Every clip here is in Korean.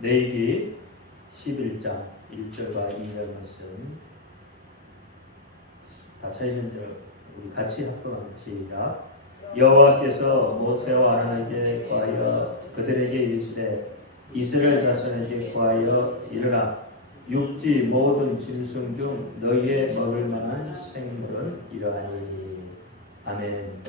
레위기 11장 1절과 2절 말씀 다 찾으신 줄 우리 같이 합독합니다. 시작. 여호와께서 모세와 아론에게 구하여 그들에게 이르시되 이스라엘 자손에게 구하여 이르라. 육지 모든 짐승 중 너희의 먹을 만한 생물은 이러하니. 아멘.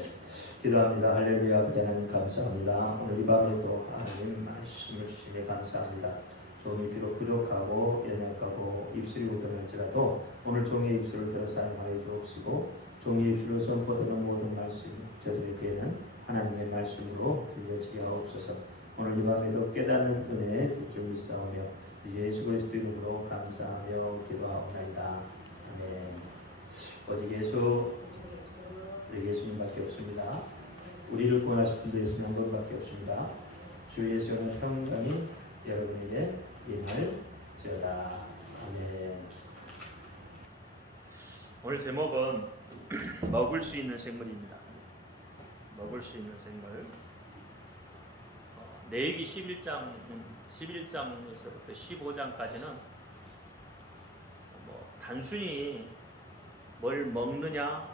기도합니다. 할렐루야. 아버지 하나님 감사합니다. 오늘 이 밤에도 하나님 말씀을 주시니 감사합니다. 종이 비록 부족하고 연약하고 입술이 우동할지라도 오늘 종의 입술을 들어 사용하여 주옵시고 종의 입술로 선포되는 모든 말씀 저들에게는 하나님의 말씀으로 들려지게 하옵소서. 오늘 이 밤에도 깨닫는 은혜 줄줄 믿사오며 예수 그리스도 이름으로 감사하며 기도하옵나이다. 아멘. 오직 예수 우리 예수님밖에 없습니다. 우리를 구원하실 분도 예수님 한 분밖에 없습니다. 주 예수의 평강이 여러분에게 임할지어다. 아멘. 오늘 제목은 먹을 수 있는 생물입니다. 먹을 수 있는 생물. 레위기 11장에서부터 15장까지는 단순히 뭘 먹느냐,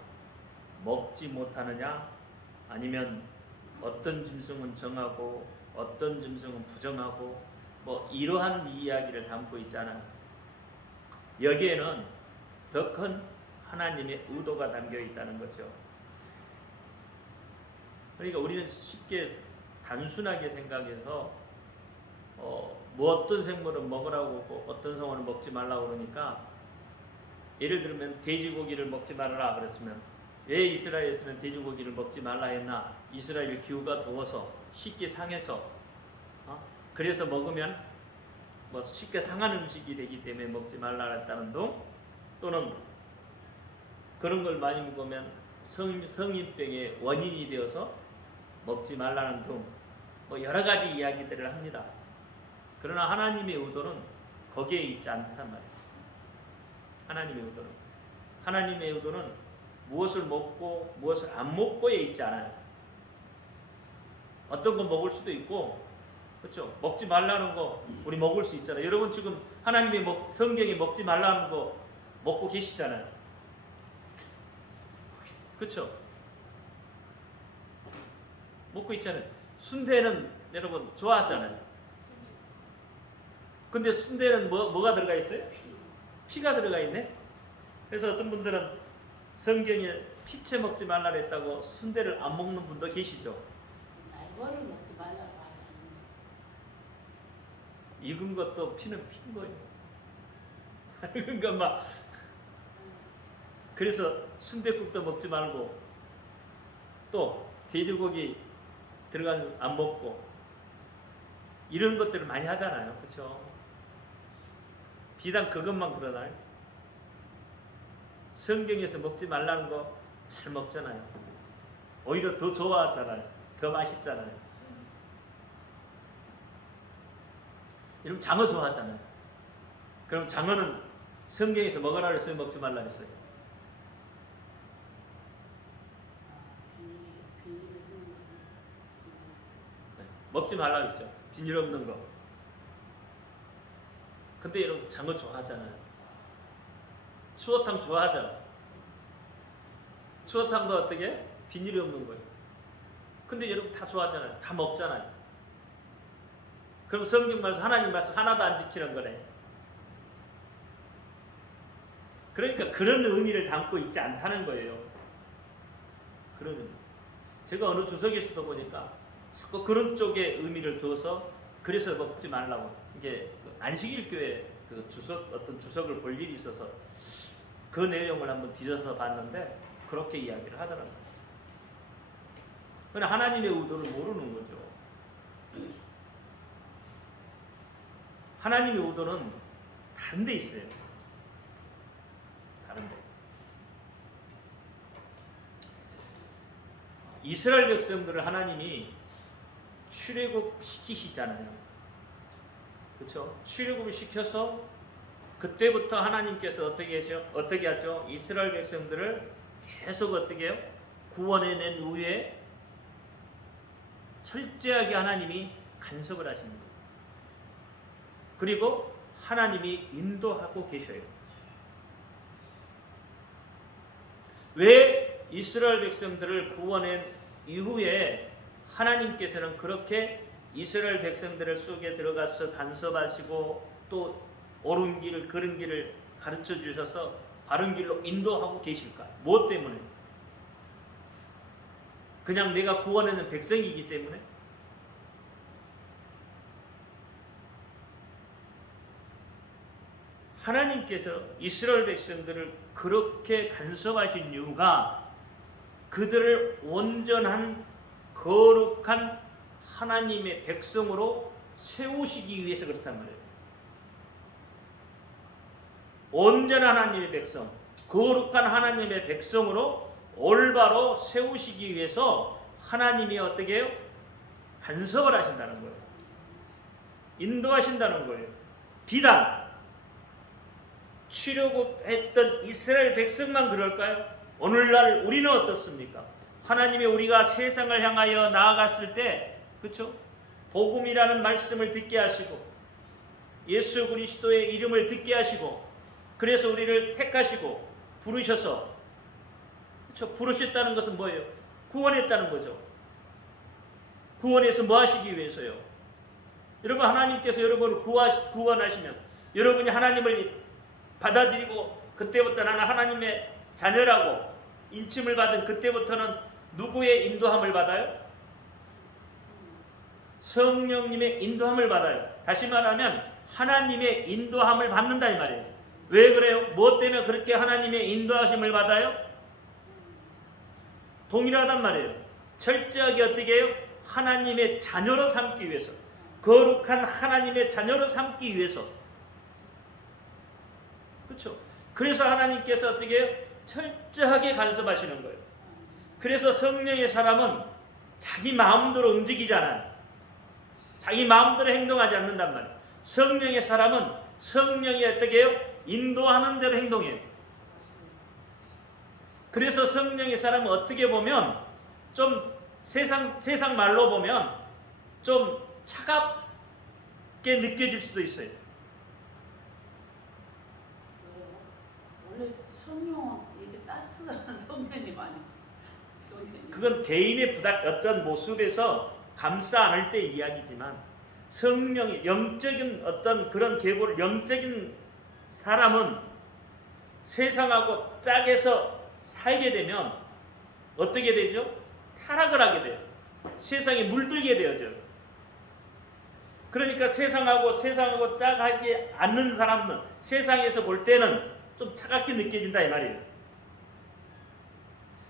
먹지 못하느냐, 아니면 어떤 짐승은 정하고 어떤 짐승은 부정하고 이러한 이야기를 담고 있잖아요. 여기에는 더 큰 하나님의 의도가 담겨 있다는 거죠. 그러니까 우리는 쉽게 단순하게 생각해서 어떤 생물은 먹으라고 하고 어떤 생물은 먹지 말라고 그러니까, 예를 들면 돼지고기를 먹지 말아라 그랬으면 왜 이스라엘에서는 돼지고기를 먹지 말라 했나? 이스라엘 기후가 더워서 쉽게 상해서 그래서 먹으면 쉽게 상한 음식이 되기 때문에 먹지 말라 했다는 둥, 또는 그런 걸 많이 먹으면 성인병의 원인이 되어서 먹지 말라는 둥, 여러 가지 이야기들을 합니다. 그러나 하나님의 의도는 거기에 있지 않단 말이에요. 하나님의 의도는 무엇을 먹고 무엇을 안 먹고에 있지 않아요. 어떤 건 먹을 수도 있고, 그렇죠? 먹지 말라는 거 우리 먹을 수 있잖아요. 여러분 지금 하나님의 성경에 먹지 말라는 거 먹고 계시잖아요. 그렇죠? 먹고 있잖아요. 순대는 여러분 좋아하잖아요. 근데 순대는 뭐가 들어가 있어요? 피가 들어가 있네. 그래서 어떤 분들은 성경에 피채 먹지 말라 했다고 순대를 안 먹는 분도 계시죠. 날거를 먹지 말라고 하잖아요. 익은 것도 피는 핀 거예요. 그러니까 그래서 순대국도 먹지 말고 또 돼지고기 들어간 안 먹고 이런 것들을 많이 하잖아요. 그렇죠? 비단 그것만 그러나요? 성경에서 먹지 말라는 거 잘 먹잖아요. 오히려 더 좋아하잖아요. 더 맛있잖아요. 여러분 장어 좋아하잖아요. 그럼 장어는 성경에서 먹으라 그랬어요? 먹지 말라 그랬어요? 먹지 말라 그랬죠. 비닐 없는 거. 근데 여러분 장어 좋아하잖아요. 추어탕 좋아하잖아. 추어탕도 어떻게? 비닐이 없는 거예요. 근데 여러분 다 좋아하잖아요. 다 먹잖아요. 그럼 성경 말씀, 하나님 말씀 하나도 안 지키는 거네. 그러니까 그런 의미를 담고 있지 않다는 거예요. 그런 의미. 제가 어느 주석에서도 보니까 자꾸 그런 쪽에 의미를 두어서 그래서 먹지 말라고. 이게 안식일 교회 어떤 주석을 볼 일이 있어서 그 내용을 한번 뒤져서 봤는데 그렇게 이야기를 하더라고요. 그러나 하나님의 의도를 모르는 거죠. 하나님의 의도는 다른 데 있어요. 다른 데. 이스라엘 백성들을 하나님이 출애굽 시키시잖아요. 그렇죠? 출애굽을 시켜서 그때부터 하나님께서 어떻게 하죠? 이스라엘 백성들을 계속 어떻게 해요? 구원해낸 후에 철저하게 하나님이 간섭을 하십니다. 그리고 하나님이 인도하고 계셔요. 왜 이스라엘 백성들을 구원한 이후에 하나님께서는 그렇게 이스라엘 백성들을 속에 들어가서 간섭하시고 또 옳은 길, 그른 길을 가르쳐 주셔서 바른 길로 인도하고 계실까? 무엇 때문에? 그냥 내가 구원하는 백성이기 때문에? 하나님께서 이스라엘 백성들을 그렇게 간섭하신 이유가 그들을 온전한 거룩한 하나님의 백성으로 세우시기 위해서 그렇단 말이에요. 온전한 하나님의 백성, 거룩한 하나님의 백성으로 올바로 세우시기 위해서 하나님이 어떻게 해요? 간섭을 하신다는 거예요. 인도하신다는 거예요. 비단 출애굽했던 이스라엘 백성만 그럴까요? 오늘날 우리는 어떻습니까? 하나님이 우리가 세상을 향하여 나아갔을 때, 그렇죠? 복음이라는 말씀을 듣게 하시고 예수 그리스도의 이름을 듣게 하시고 그래서 우리를 택하시고 부르셔서, 그렇죠? 부르셨다는 것은 뭐예요? 구원했다는 거죠. 구원해서 뭐 하시기 위해서요? 여러분, 하나님께서 여러분을 구원하시면 여러분이 하나님을 받아들이고 그때부터 나는 하나님의 자녀라고 인침을 받은 그때부터는 누구의 인도함을 받아요? 성령님의 인도함을 받아요. 다시 말하면 하나님의 인도함을 받는다 이 말이에요. 왜 그래요? 무엇 때문에 그렇게 하나님의 인도하심을 받아요? 동일하단 말이에요. 철저하게 어떻게 해요? 하나님의 자녀로 삼기 위해서, 거룩한 하나님의 자녀로 삼기 위해서. 그렇죠? 그래서 하나님께서 어떻게 해요? 철저하게 간섭하시는 거예요. 그래서 성령의 사람은 자기 마음대로 움직이잖아요. 자기 마음대로 행동하지 않는단 말이에요. 성령의 사람은 성령이 어떻게 해요? 인도하는 대로 행동해요. 그래서 성령의 사람은 어떻게 보면 좀 세상 말로 보면 좀 차갑게 느껴질 수도 있어요. 원래 성령은 이게 따스한 성령님 아니에요? 성령님. 그건 개인의 어떤 모습에서 감싸 안을 때 이야기지만 성령이 영적인 어떤 그런 계보를 영적인 사람은 세상하고 짝에서 살게 되면 어떻게 되죠? 타락을 하게 돼요. 세상에 물들게 되어져요. 그러니까 세상하고 짝하지 않는 사람은 세상에서 볼 때는 좀 차갑게 느껴진다 이 말이에요.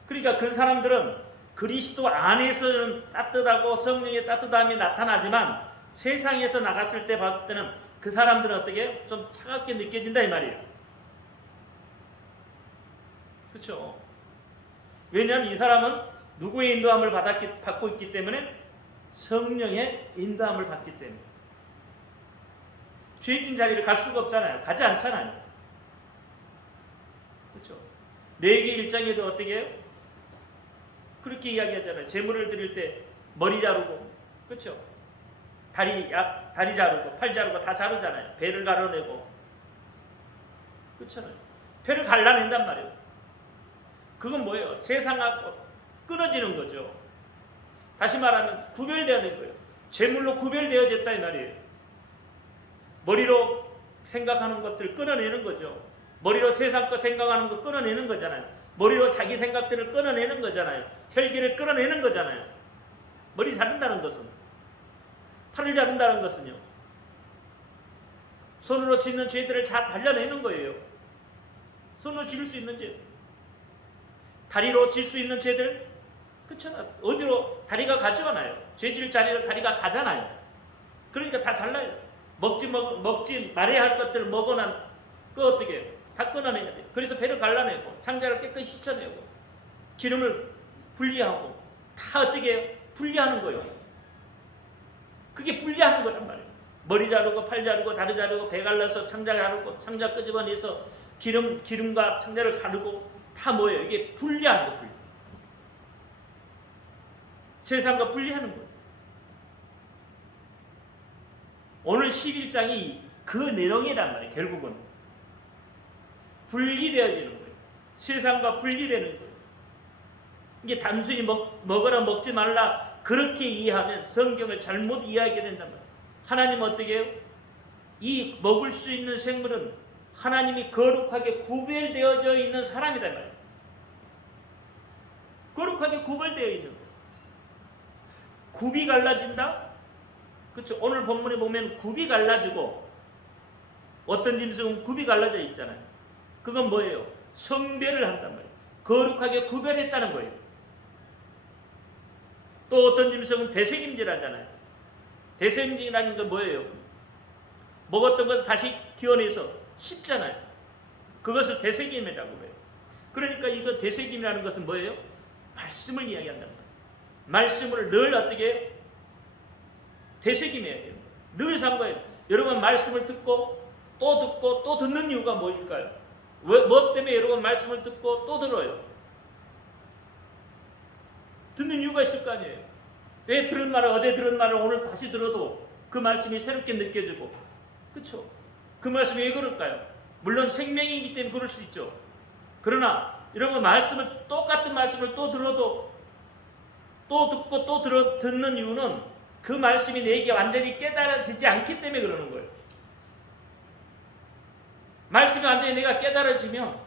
그러니까 그 사람들은 그리스도 안에서는 따뜻하고 성령의 따뜻함이 나타나지만 세상에서 나갔을 때 봤을 때는 그 사람들은 어떻게 좀 차갑게 느껴진다 이 말이에요. 그렇죠? 왜냐하면 이 사람은 누구의 인도함을 받고 있기 때문에 성령의 인도함을 받기 때문에 죄진 자리를 갈 수가 없잖아요. 가지 않잖아요. 그렇죠? 레위기 1장에도 어떻게 해요? 그렇게 이야기하잖아요. 제물을 드릴 때 머리 자르고, 그렇죠? 다리 자르고, 팔 자르고 다 자르잖아요. 배를 가려내고, 그렇잖아요. 배를 갈라낸단 말이에요. 그건 뭐예요? 세상하고 끊어지는 거죠. 다시 말하면 구별되어낸 거예요. 제물로 구별되어졌다 이 말이에요. 머리로 생각하는 것들 끊어내는 거죠. 머리로 세상 거 생각하는 거 끊어내는 거잖아요. 머리로 자기 생각들을 끊어내는 거잖아요. 혈기를 끊어내는 거잖아요. 머리 자른다는 것은. 팔을 자른다는 것은요. 손으로 짓는 죄들을 다 달려내는 거예요. 손으로 지을 수 있는 죄. 다리로 질 수 있는 죄들. 그렇죠? 어디로 다리가 가져가나요? 죄질 자리로 다리가 가잖아요. 그러니까 다 잘라요. 먹지 말아야 할 것들을 먹어난 그 어떻게 해요? 다 끊어내야 돼요. 그래서 배를 갈라내고 창자를 깨끗이 씻어내고 기름을 분리하고 다 어떻게 해요? 분리하는 거예요. 그게 분리하는 거란 말이에요. 머리 자르고 팔 자르고 다리 자르고 배 갈라서 창자 자르고 창자 끄집어내서 기름과 창자를 가르고 다 뭐예요? 이게 분리하는 거, 분리. 세상과 분리하는 거예요. 오늘 11장이 그 내용이란 말이에요. 결국은 분리되어지는 거예요. 세상과 분리되는 거예요. 이게 단순히 먹어라 먹지 말라 그렇게 이해하면 성경을 잘못 이해하게 된단 말이에요. 하나님은 어떻게 해요? 이 먹을 수 있는 생물은 하나님이 거룩하게 구별되어져 있는 사람이다 말이에요. 거룩하게 구별되어 있는 거예요. 굽이 갈라진다? 그렇죠. 오늘 본문에 보면 굽이 갈라지고 어떤 짐승은 굽이 갈라져 있잖아요. 그건 뭐예요? 성별을 한단 말이에요. 거룩하게 구별했다는 거예요. 또 어떤 짐승은 대sek임질하잖아요. 대sek임질이라는 건 뭐예요? 먹었던 것을 다시 기원해서 씹잖아요. 그것을 대sek임이라고 해요. 그러니까 이거 대sek임이라는 것은 뭐예요? 말씀을 이야기한단 말이에요. 말씀을 늘 어떻게 되새김해야 돼요. 늘 상고해요. 여러분 말씀을 듣고 또 듣는 이유가 뭘까요? 뭐 때문에 여러분 말씀을 듣고 또 들어요? 듣는 이유가 있을 거 아니에요. 왜 들은 말을 어제 들은 말을 오늘 다시 들어도 그 말씀이 새롭게 느껴지고, 그렇죠? 그 말씀이 왜 그럴까요? 물론 생명이기 때문에 그럴 수 있죠. 그러나 여러분 말씀을 똑같은 말씀을 또 들어도 또 듣고 또 듣는 이유는 그 말씀이 내게 완전히 깨달아지지 않기 때문에 그러는 거예요. 말씀이 완전히 내가 깨달아지면,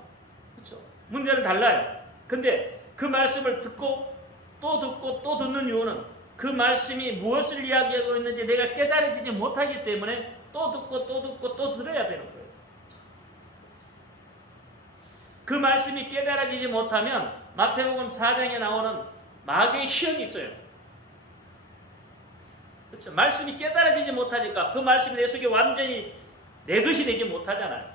그렇죠? 문제는 달라요. 근데 그 말씀을 듣고 또 듣는 이유는 그 말씀이 무엇을 이야기하고 있는지 내가 깨달아지지 못하기 때문에 또 듣고 또 들어야 되는 거예요. 그 말씀이 깨달아지지 못하면 마태복음 4장에 나오는 마귀의 시험이 있어요. 그렇죠? 말씀이 깨달아지지 못하니까 그 말씀이 내 속에 완전히 내 것이 되지 못하잖아요.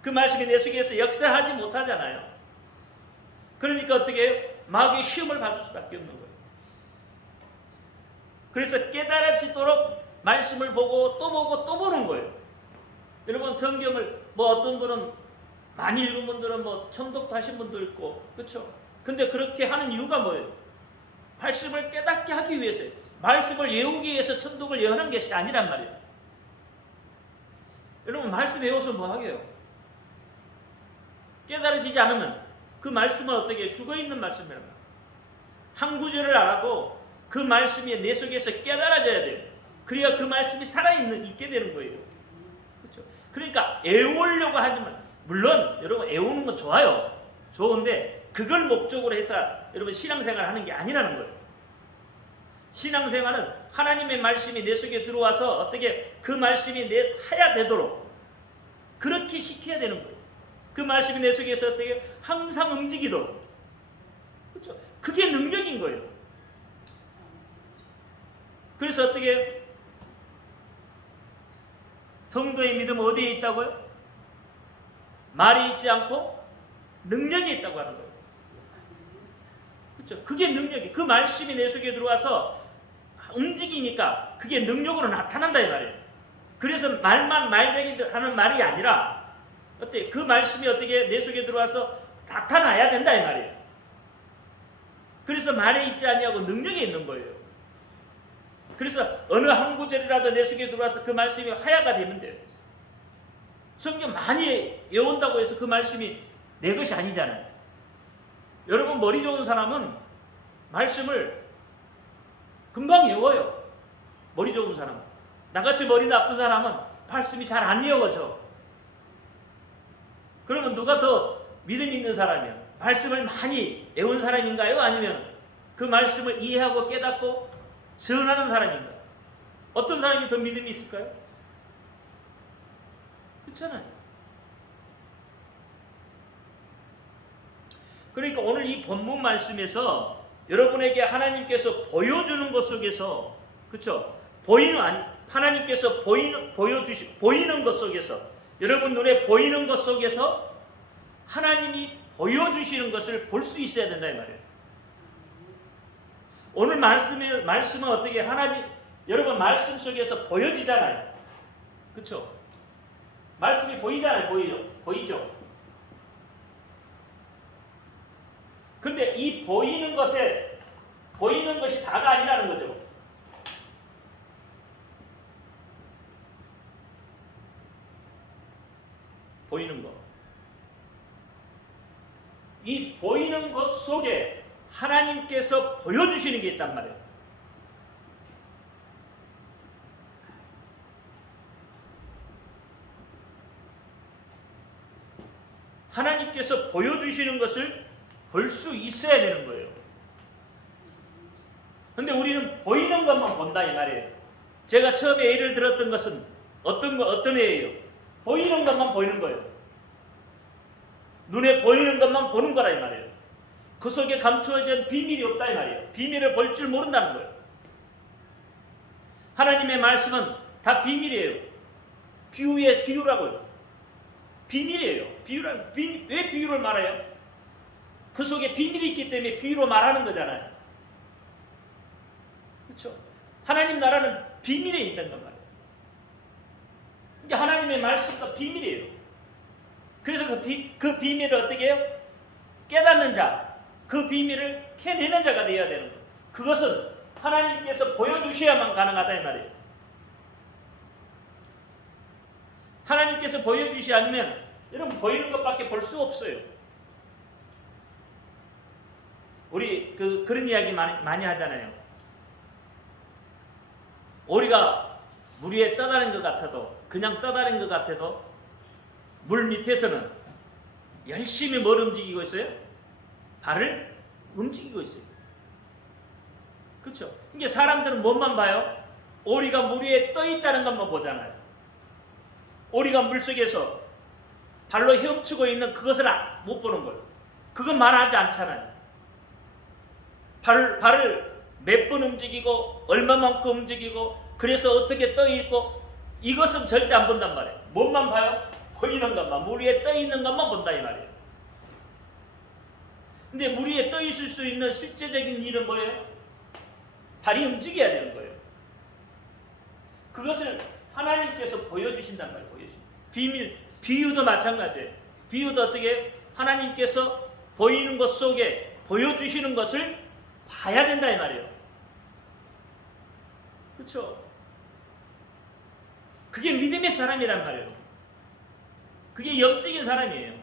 그 말씀이 내 속에서 역사하지 못하잖아요. 그러니까 어떻게 해요? 마귀의 시험을 받을 수밖에 없는 거예요. 그래서 깨달아지도록 말씀을 보고 또 보는 거예요. 여러분 성경을 어떤 분은 많이 읽은 분들은 천독도 하신 분도 있고, 그렇죠? 근데 그렇게 하는 이유가 뭐예요? 말씀을 깨닫게 하기 위해서요. 말씀을 외우기 위해서 천독을 예언한 것이 아니란 말이에요. 여러분 말씀 외워서 뭐 하게요? 깨달아지지 않으면 그 말씀은 어떻게 죽어있는 말씀이란 말이에요. 한 구절을 알아도 그 말씀이 내 속에서 깨달아져야 돼요. 그래야 그 말씀이 있게 되는 거예요. 그렇죠? 그러니까 애우려고 하지만, 물론 여러분 애우는 건 좋아요. 좋은데 그걸 목적으로 해서 여러분 신앙생활을 하는 게 아니라는 거예요. 신앙생활은 하나님의 말씀이 내 속에 들어와서 어떻게 그 말씀이 하야 되도록 그렇게 시켜야 되는 거예요. 그 말씀이 내 속에서 어떻게 항상 움직이도록. 그렇죠? 그게 능력인 거예요. 그래서 어떻게 성도의 믿음 어디에 있다고요? 말이 있지 않고 능력이 있다고 하는 거예요. 그렇죠? 그게 능력이, 그 말씀이 내 속에 들어와서 움직이니까 그게 능력으로 나타난다 이 말이에요. 그래서 말만 말되기 하는 말이 아니라 그 말씀이 어떻게 내 속에 들어와서 나타나야 된다 이 말이에요. 그래서 말에 있지 아니하고 능력이 있는 거예요. 그래서 어느 한 구절이라도 내 속에 들어와서 그 말씀이 화야가 되면 돼요. 성경 많이 외운다고 해서 그 말씀이 내 것이 아니잖아요. 여러분 머리 좋은 사람은 말씀을 금방 외워요. 머리 좋은 사람은. 나같이 머리 나쁜 사람은 말씀이 잘 안 외워져. 그러면 누가 더 믿음 있는 사람이야? 말씀을 많이 외운 사람인가요? 아니면 그 말씀을 이해하고 깨닫고 전하는 사람인가요? 어떤 사람이 더 믿음이 있을까요? 그렇잖아요. 그러니까 오늘 이 본문 말씀에서 여러분에게 하나님께서 보여주는 것 속에서, 그렇죠? 하나님께서 보이는 것 속에서, 여러분 눈에 보이는 것 속에서 하나님이 보여주시는 것을 볼 수 있어야 된다 이 말이에요. 오늘 말씀은 어떻게 여러분 말씀 속에서 보여지잖아요. 그렇죠? 말씀이 보이잖아요. 보이죠? 근데 이 보이는 것이 다가 아니라는 거죠. 보이는 것. 이 보이는 것 속에 하나님께서 보여주시는 게 있단 말이에요. 하나님께서 보여주시는 것을 볼 수 있어야 되는 거예요. 근데 우리는 보이는 것만 본다 이 말이에요. 제가 처음에 예를 들었던 것은 어떤 예예요? 보이는 것만 보이는 거예요. 눈에 보이는 것만 보는 거라 이 말이에요. 그 속에 감추어진 비밀이 없다 이 말이에요. 비밀을 볼 줄 모른다는 거예요. 하나님의 말씀은 다 비밀이에요. 비유라고요. 비밀이에요. 왜 비유를 말해요? 그 속에 비밀이 있기 때문에 비유로 말하는 거잖아요. 그렇죠? 하나님 나라는 비밀에 있는 것 말이에요. 그러니까 하나님의 말씀도 비밀이에요. 그래서 그 비밀을 어떻게 해요? 깨닫는 자, 그 비밀을 캐내는 자가 되어야 되는 거예요. 그것은 하나님께서 보여주셔야만 가능하다 이 말이에요. 하나님께서 보여주시지 않으면 여러분 보이는 것밖에 볼 수 없어요. 우리 그런 이야기 많이 하잖아요. 오리가 물 위에 떠다니는 것 같아도 그냥 떠다니는 것 같아도 물 밑에서는 열심히 뭘 움직이고 있어요? 발을 움직이고 있어요. 그렇죠? 이게 사람들은 뭐만 봐요? 오리가 물 위에 떠 있다는 것만 보잖아요. 오리가 물속에서 발로 헤엄치고 있는 그것을 못 보는 거예요. 그건 말하지 않잖아요. 발을 몇 번 움직이고 얼마만큼 움직이고 그래서 어떻게 떠 있고 이것은 절대 안 본단 말이에요. 뭐만 봐요? 보이는 것만, 물 위에 떠 있는 것만 본다 이 말이에요. 근데 물 위에 떠 있을 수 있는 실제적인 일은 뭐예요? 발이 움직여야 되는 거예요. 그것을 하나님께서 보여주신단 말이에요. 비밀, 비유도 마찬가지예요. 비유도 어떻게 하나님께서 보이는 것 속에 보여주시는 것을 봐야 된다 이 말이에요. 그렇죠? 그게 믿음의 사람이란 말이에요. 그게 영적인 사람이에요.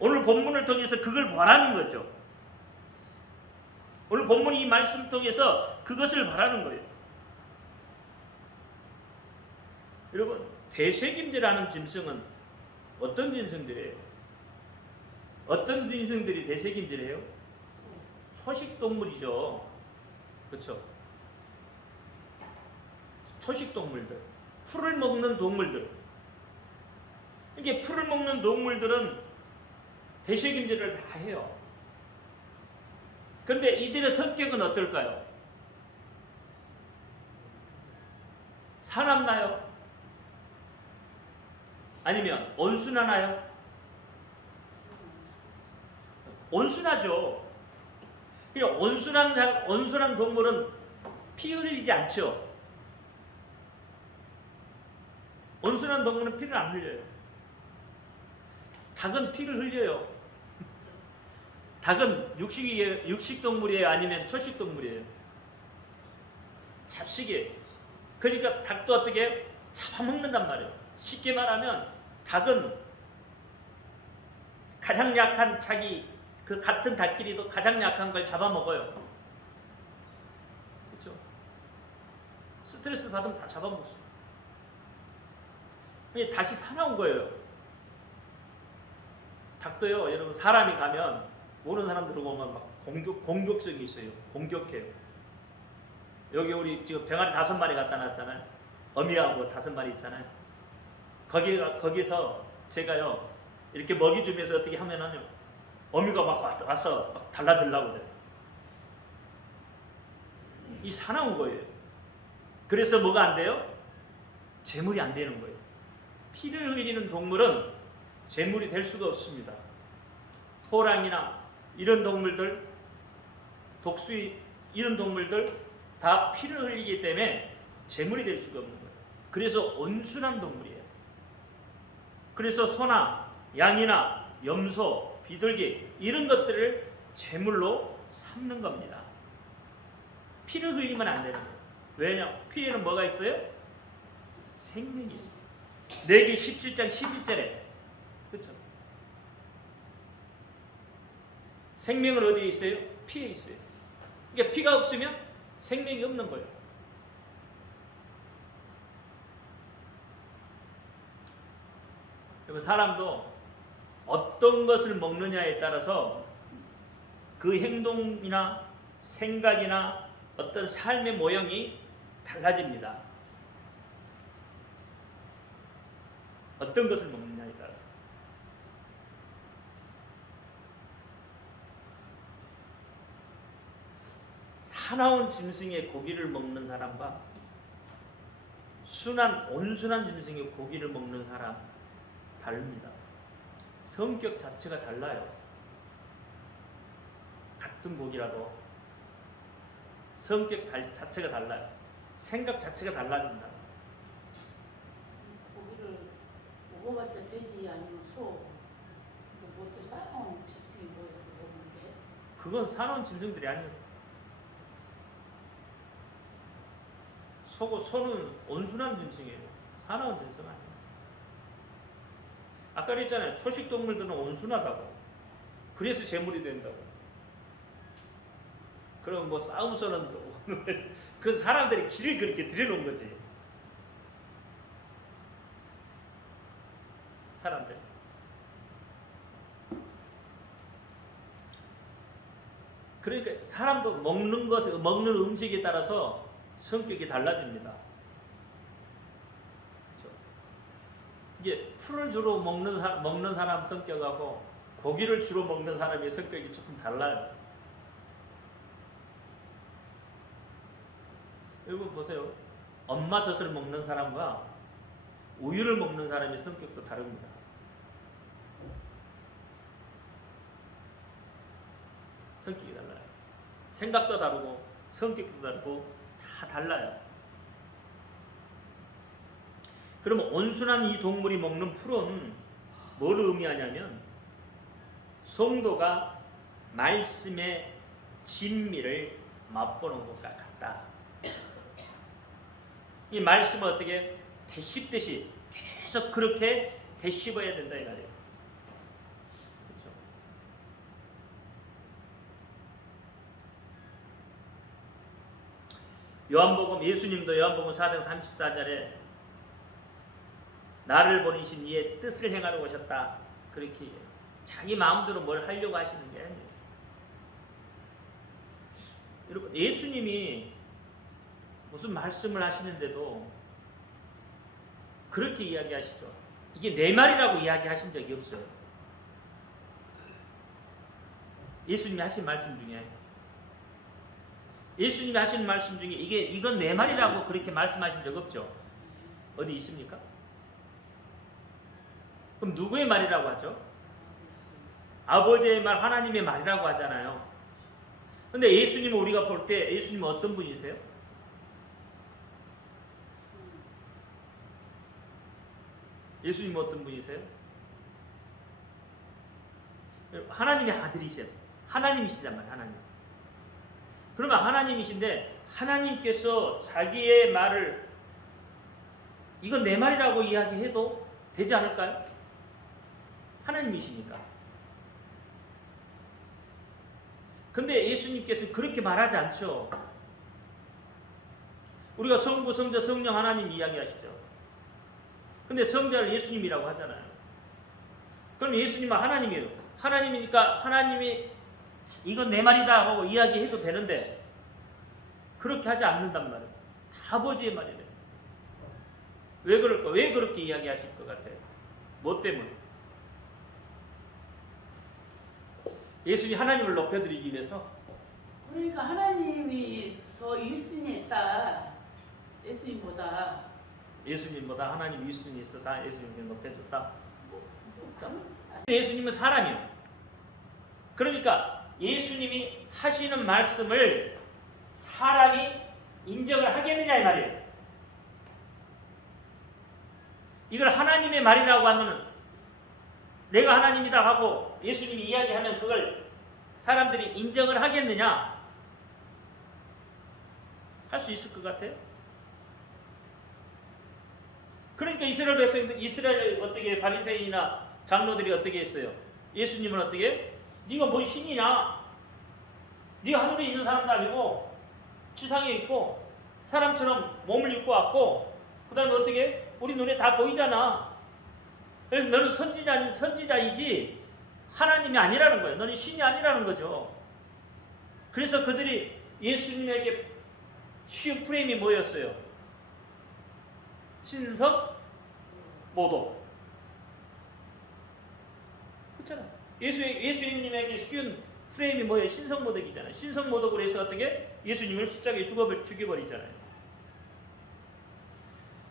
오늘 본문을 통해서 그걸 바라는 거죠. 오늘 본문 이 말씀을 통해서 그것을 바라는 거예요. 여러분, 대책임제라는 짐승은 어떤 짐승들이에요? 어떤 짐승들이 대책임제를 해요? 초식동물이죠. 그렇죠? 초식동물들, 풀을 먹는 동물들. 이게 풀을 먹는 동물들은 대책임제를 다 해요. 그런데 이들의 성격은 어떨까요? 사납나요? 아니면 온순하나요? 온순하죠. 온순한 동물은 피 흘리지 않죠. 온순한 동물은 피를 안 흘려요. 닭은 피를 흘려요. 닭은 육식동물이에요? 아니면 초식동물이에요? 잡식이에요. 그러니까 닭도 어떻게 잡아먹는단 말이에요. 쉽게 말하면 닭은 가장 약한 그 같은 닭끼리도 가장 약한 걸 잡아먹어요. 그렇죠? 스트레스 받으면 다 잡아먹었어요. 이게 닭이 사나운 거예요. 닭도요, 여러분 사람이 가면 모르는 사람들 오면 막 공격성이 있어요. 공격해요. 여기 우리 지금 병아리 5마리 갖다 놨잖아요. 어미하고 5마리 있잖아요. 거기서 제가요 이렇게 먹이 주면서 어떻게 하면은요 어미가 막 와서 막 달라들라고 그래요. 이 사나운 거예요. 그래서 뭐가 안 돼요? 재물이 안 되는 거예요. 피를 흘리는 동물은 재물이 될 수가 없습니다. 호랑이나 이런 동물들, 독수리 이런 동물들 다 피를 흘리기 때문에 재물이 될 수가 없는 거예요. 그래서 온순한 동물이에요. 그래서 소나 양이나 염소, 비둘기 이런 것들을 재물로 삼는 겁니다. 피를 흘리면 안 되는 거예요. 왜냐? 피에는 뭐가 있어요? 생명이 있어요. 레기 17장 11절에 그렇죠? 생명은 어디에 있어요? 피에 있어요. 그러니까 피가 없으면 생명이 없는 거예요. 그러면 사람도 어떤 것을 먹느냐에 따라서 그 행동이나 생각이나 어떤 삶의 모형이 달라집니다. 어떤 것을 먹느냐에 따라서. 사나운 짐승의 고기를 먹는 사람과 온순한 짐승의 고기를 먹는 사람 다릅니다. 성격 자체가 달라요. 같은 고기라도 성격 자체가 달라요. 생각 자체가 달라진다. 고기를 먹어봤자 돼지 아니면 소. 뭐또 싸운 집승이 뭐였어 먹는 게? 그건 사나운 짐승들이 아니에요. 소는 온순한 짐승이에요. 사나운 짐승 아니에요. 아까 그랬잖아요. 초식 동물들은 온순하다고. 그래서 재물이 된다고. 그럼 뭐 싸움소는 그 사람들이 길을 그렇게 들여놓은 거지. 사람들. 그러니까 사람도 먹는 음식에 따라서 성격이 달라집니다. 그렇죠? 이게 풀을 주로 먹는 사람 성격하고 고기를 주로 먹는 사람의 성격이 조금 달라요. 여러분 보세요. 엄마 젖을 먹는 사람과 우유를 먹는 사람의 성격도 다릅니다. 성격이 달라요. 생각도 다르고 성격도 다르고 다 달라요. 그러면 온순한 이 동물이 먹는 풀은 뭘 의미하냐면 성도가 말씀의 진미를 맛보는 것과 같다. 이 말씀을 어떻게 되씹듯이 계속 그렇게 되씹어야 된다 이 말이에요. 그렇죠? 예수님도 요한복음 4장 34절에 나를 보내신 이의 뜻을 행하러 오셨다. 그렇게 자기 마음대로 뭘 하려고 하시는 게 아니에요. 여러분 예수님이 무슨 말씀을 하시는데도 그렇게 이야기하시죠. 이게 내 말이라고 이야기하신 적이 없어요. 예수님이 하신 말씀 중에 이건 내 말이라고 그렇게 말씀하신 적 없죠. 어디 있습니까? 그럼 누구의 말이라고 하죠? 아버지의 말, 하나님의 말이라고 하잖아요. 근데 예수님을 우리가 볼 때 예수님은 어떤 분이세요? 예수님은 어떤 분이세요? 하나님의 아들이세요. 하나님이시단 말이에요. 하나님. 그러면 하나님이신데 하나님께서 자기의 말을 이건 내 말이라고 이야기해도 되지 않을까요? 하나님이시니까. 근데 예수님께서 그렇게 말하지 않죠. 우리가 성부, 성자, 성령 하나님 이야기하시죠. 근데 성자를 예수님이라고 하잖아요. 그럼 예수님은 하나님이에요. 하나님이니까 하나님이 이건 내 말이다 하고 이야기해도 되는데 그렇게 하지 않는단 말이에요. 아버지의 말이래. 왜 그럴까? 왜 그렇게 이야기하실 것 같아요? 뭐 때문에? 예수님 하나님을 높여드리기 위해서? 그러니까 하나님이 더 1순위 했다. 예수님보다 하나님 1순위 있어서 예수님을 높여줬다. 예수님은 사람이요. 그러니까 예수님이 하시는 말씀을 사람이 인정을 하겠느냐 이 말이에요. 이걸 하나님의 말이라고 하면은 내가 하나님이다 하고 예수님이 이야기하면 그걸 사람들이 인정을 하겠느냐? 할 수 있을 것 같아요? 그러니까 이스라엘 백성들, 이스라엘 어떻게 바리새인이나 장로들이 어떻게 했어요? 예수님은 어떻게? 네가 뭐 신이냐? 네가 하늘에 있는 사람도 아니고 지상에 있고 사람처럼 몸을 입고 왔고 그 다음에 어떻게? 우리 눈에 다 보이잖아. 그래서 너는 선지자이지 하나님이 아니라는 거예요. 너는 신이 아니라는 거죠. 그래서 그들이 예수님에게 쉬운 프레임이 뭐였어요? 신성 모독. 그렇잖아. 예수님에게 쉬운 프레임이 뭐예요? 신성 모독이잖아요. 신성 모독으로 해서 어떻게? 예수님을 십자가에 죽여버리잖아요.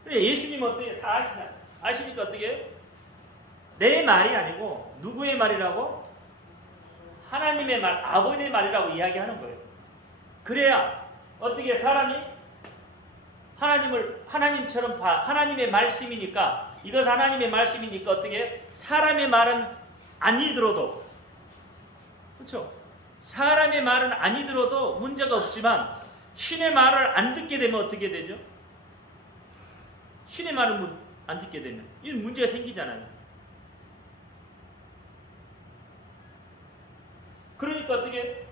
그래 예수님은 어떻게? 다 아시니까 어떻게? 내 말이 아니고 누구의 말이라고? 하나님의 말, 아버지의 말이라고 이야기하는 거예요. 그래야 어떻게 사람이 하나님을 하나님처럼 하나님의 말씀이니까 이것 하나님의 말씀이니까 어떻게 사람의 말은 아니더라도 그렇죠? 사람의 말은 아니더라도 문제가 없지만 신의 말을 안 듣게 되면 어떻게 되죠? 신의 말을 안 듣게 되면 이 문제가 생기잖아요. 그러니까 어떻게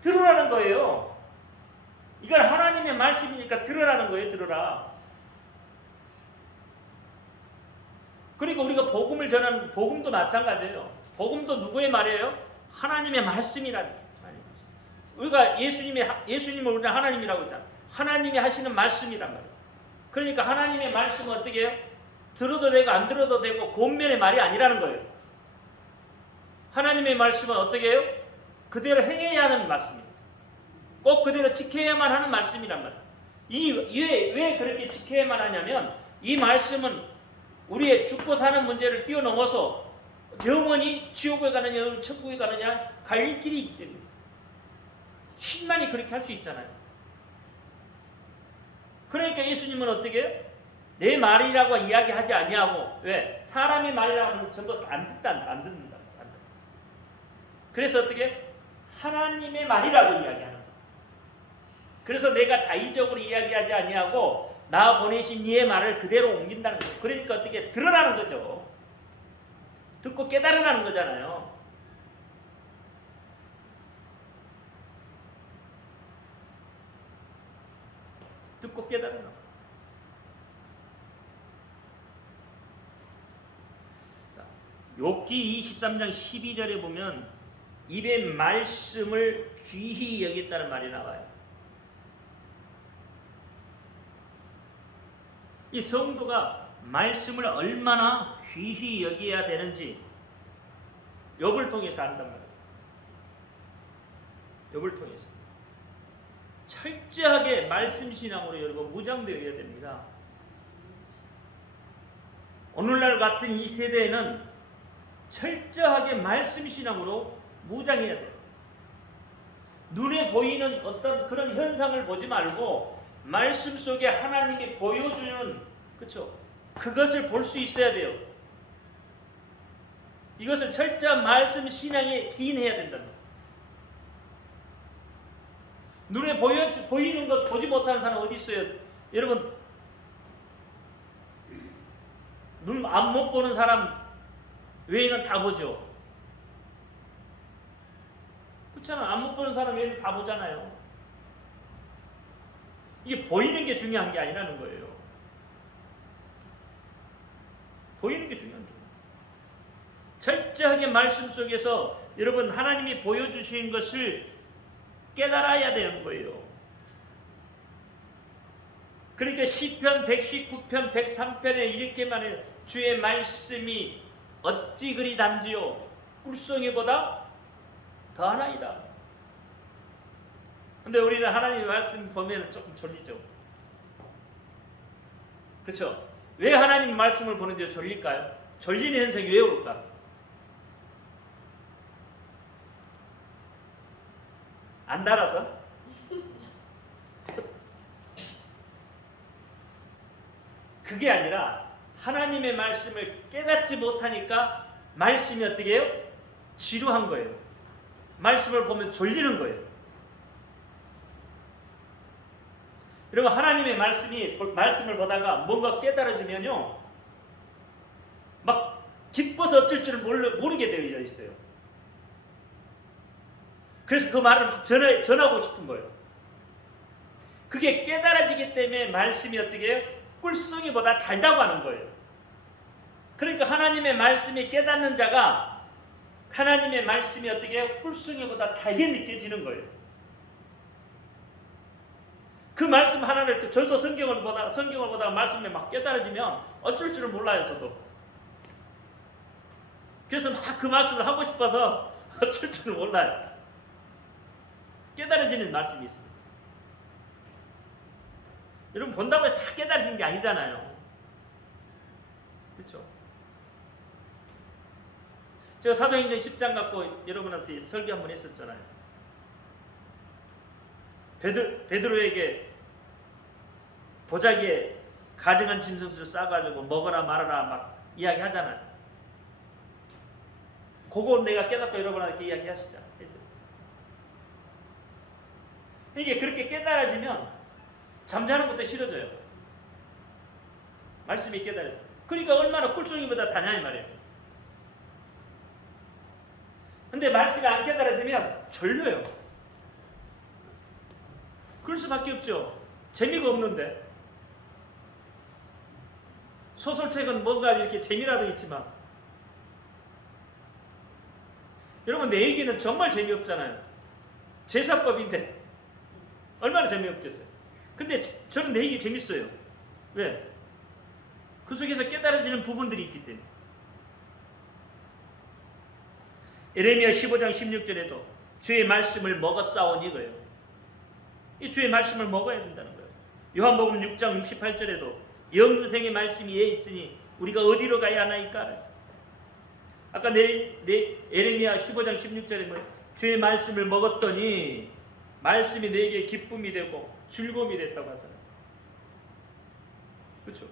들으라는 거예요. 이건 하나님의 말씀이니까 들으라는 거예요. 들으라. 그러니까 우리가 복음을 전하는 복음도 마찬가지예요. 복음도 누구의 말이에요? 하나님의 말씀이라는 거예요. 우리가 예수님을 우리는 하나님이라고 했잖아. 하나님이 하시는 말씀이란 말이에요. 그러니까 하나님의 말씀은 어떻게 해요? 들어도 되고 안 들어도 되고 권면의 말이 아니라는 거예요. 하나님의 말씀은 어떻게 해요? 그대로 행해야 하는 말씀입니다. 꼭 그대로 지켜야만 하는 말씀이란 말이에요. 왜 그렇게 지켜야만 하냐면 이 말씀은 우리의 죽고 사는 문제를 뛰어넘어서 영원히 지옥에 가느냐 천국에 가느냐 갈림길이 때문에 신만이 그렇게 할 수 있잖아요. 그러니까 예수님은 어떻게 해요? 내 말이라고 이야기하지 아니하고 왜? 사람의 말이라고 하면 전부 안 듣는다. 그래서 어떻게? 하나님의 말이라고 이야기하는 거예요. 그래서 내가 자의적으로 이야기하지 아니하고 나 보내신 이의 말을 그대로 옮긴다는 거예요. 그러니까 어떻게? 들으라는 거죠. 듣고 깨달으라는 거잖아요. 듣고 깨달으라는 거예요. 욥기 23장 12절에 보면 입의 말씀을 귀히 여겼다는 말이 나와요. 이 성도가 말씀을 얼마나 귀히 여겨야 되는지 욥을 통해서 안단 말이에요. 욥을 통해서 철저하게 말씀 신앙으로 여러분 무장되어야 됩니다. 오늘날 같은 이 세대에는 철저하게 말씀 신앙으로 무장해야 돼요. 눈에 보이는 어떤 그런 현상을 보지 말고 말씀 속에 하나님이 보여주는 그렇죠? 그것을 볼 수 있어야 돼요. 이것을 철저한 말씀 신앙에 기인해야 된다. 눈에 보이는 것 보지 못하는 사람 어디 있어요? 여러분 눈 안 못 보는 사람 외에는 다 보죠. 그렇잖아. 안 못 보는 사람 외에는 다 보잖아요. 이게 보이는 게 중요한 게 아니라는 거예요. 보이는 게 중요한 게. 철저하게 말씀 속에서 여러분 하나님이 보여주신 것을 깨달아야 되는 거예요. 그러니까 시편 119편 103편에 이렇게 말해요. 주의 말씀이 어찌 그리 담지요 꿀송이보다 더하나이다. 근데 우리는 하나님의 말씀 보면 조금 졸리죠. 그렇죠? 왜 하나님 말씀을 보는데 졸릴까요? 졸리는 현상이 왜 올까? 안 달아서? 그게 아니라 하나님의 말씀을 깨닫지 못하니까 말씀이 어떻게 해요? 지루한 거예요. 말씀을 보면 졸리는 거예요. 여러분 하나님의 말씀을 보다가 뭔가 깨달아지면요, 막 기뻐서 어쩔 줄 모르게 되어 있어요. 그래서 그 말을 막 전하고 싶은 거예요. 그게 깨달아지기 때문에 말씀이 어떻게 해요? 꿀송이보다 달다고 하는 거예요. 그러니까 하나님의 말씀이 깨닫는 자가 하나님의 말씀이 어떻게 해요? 꿀송이보다 달게 느껴지는 거예요. 그 말씀 하나를 저도 성경을 보다가 말씀에 막 깨달아지면 어쩔 줄을 몰라요, 저도. 그래서 막 그 말씀을 하고 싶어서 어쩔 줄을 몰라요. 깨달아지는 말씀이 있습니다. 여러분 본다고 해서 다 깨달아지는 게 아니잖아요. 그렇죠? 제가 사도행전 10장 갖고 여러분한테 설교 한번 했었잖아요. 베드로에게 보자기에 가증한 짐승수를 싸가지고 먹어라 말아라 막 이야기하잖아요. 그거 내가 깨닫고 여러분한테 이야기하시죠. 이게 그렇게 깨달아지면 잠자는 것도 싫어져요. 말씀이 깨달아요. 그러니까 얼마나 꿀송이보다 다냐 이 말이에요. 근데 말씀이 안 깨달아지면 졸려요. 그럴 수밖에 없죠. 재미가 없는데. 소설책은 뭔가 이렇게 재미라도 있지만 여러분 내 얘기는 정말 재미없잖아요. 제사법인데 얼마나 재미없겠어요. 근데 저는 내 얘기 재밌어요. 왜? 그 속에서 깨달아지는 부분들이 있기 때문에. 에레미야 15장 16절에도 주의 말씀을 먹었사오니 이거예요. 이 주의 말씀을 먹어야 된다는 거예요. 요한복음 6장 68절에도 영생의 말씀이 예 있으니 우리가 어디로 가야 하나이까? 아까 에레미야 15장 16절에 뭐 주의 말씀을 먹었더니 말씀이 내게 기쁨이 되고 즐거움이 됐다고 하잖아요. 그렇죠?